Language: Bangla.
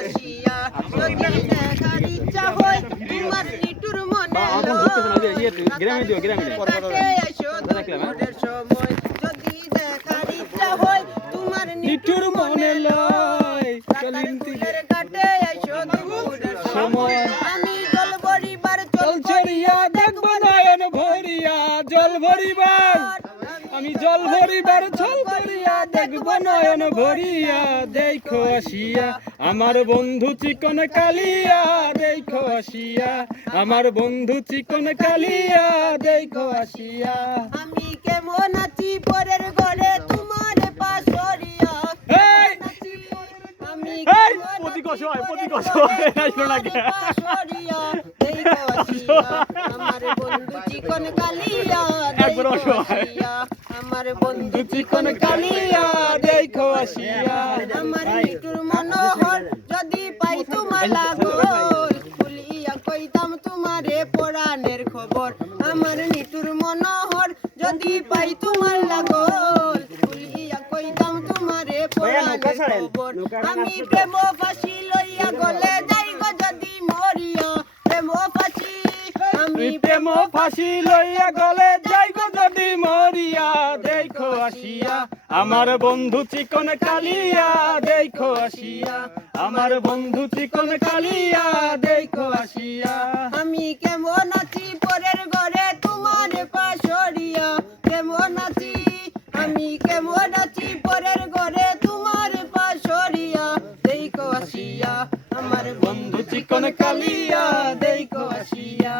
আসিয়া যদি দেখার ইচ্ছা হয় তোমার নিটুর মনে কাটে এসো দুপুরের সময় যদি দেখার ইচ্ছা হয় তোমার নিটুর মনে লয় ফুলের কাটে এসো দুপুরের সময় আমি জল ভরিবার চল চড়িয়া দেখবো নয়ন ভরিয়া জল ভরিবার আমি জল ভরিবার জল ভরিয়া দেখবো নয়ন ভরিয়া দেখো আসিয়া আমার বন্ধু চিকন কালিয়া দেখো আসিয়া আমার বন্ধু চিকন কালিয়া দেখো আসিয়া আমি কেমন আছি পরের ঘরে তোমার পাশরিয়া আমি পাশরিয়া দেখো আসিয়া আমার বন্ধু চিকন কালিয়া দেখো আসিয়া আমার বন্ধু চিকন কালিয়া দেখো আসিয়া আমার নিটুর মনোহর যদি পাই তোমার লাগল খুলিয়া কইতাম তোমারে পরাণের খবর আমার নিটুর মনোহর যদি পাই তোমার লাগল খুলিয়া কইতাম তোমারে পরাণের খবর আমি প্রেম ফাঁসি লইয়া গলে যাই গো যদি মরিয়া প্রেম ফাঁসি আমি প্রেম ফাঁসি লইয়া গলে যাই গো যদি মরিয়া দেখো আসিয়া আমার বন্ধু চিকন কালিয়া দেখো আসিয়া আমার বন্ধু চিকন কালিয়া দেখো আসিয়া আমি কেমন আছি পরের ঘরে তোমার পাশরিয়া কেমন আছি আমি কেমন আছি পরের ঘরে তোমার পাশরিয়া দেখো আসিয়া আমার বন্ধু বন্ধু চিকন কালিয়া দেখো আসিয়া।